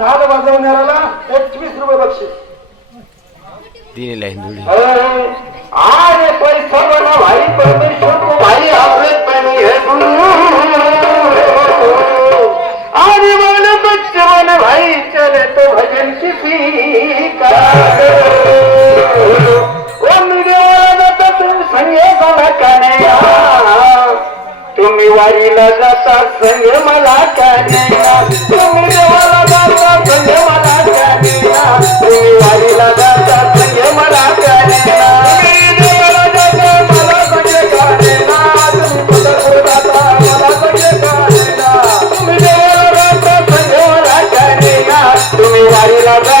नाद वाजवणाऱ्याला एकवीस रुपये बक्षीस. दिलेला भाई परमेश्वर भाई भाई चले तो भजन किसी संगे तुम्ही वारीला जाता संग मला कने वारी राजा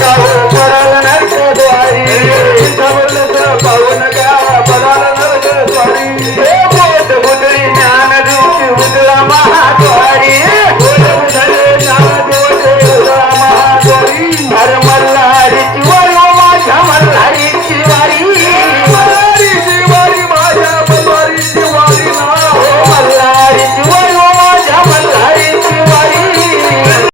কাউ